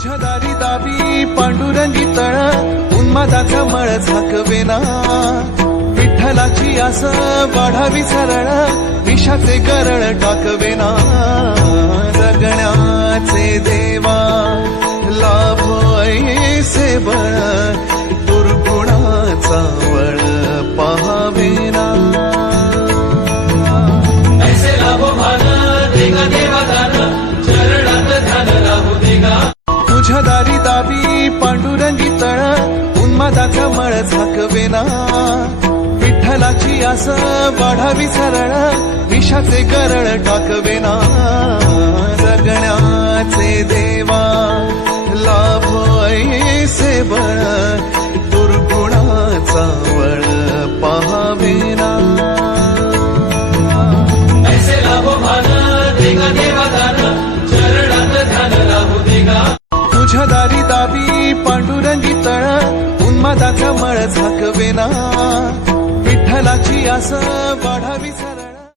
तुझ्या दारी दाबी पांडुरंगी तळ उन्मादाचा मळ झाकवेना विठ्ठलाची आस वाढावी सरळ विषाचे गरळ टाकवेना जगण्याचे देवा लाभ ऐसे बळ दुर्गुणाचा वळ पाहावेना ऐसे लाभो भान देगा देवा दान चरणात ध्यान राहू देगा तुझ्या दारी दाबी पांडुरंगी तळ उन्मादाचा मळ झाकवेना विठ्ठलाची आस वाढावी सरळ विषाचे गरळ टाकवेना जगण्याचे देवा लाभ ऐसे बळ दुर्गुणाचा वळ पाहावेना ऐसे लाभो भान देगा देवा दान चरणात ध्यान राहू देगा तुझ्या दारी दाबी पांडुरंगी तळ उन्मादाचा मळ झाकवेना विठ्ठलाची आस वाढावी सरळ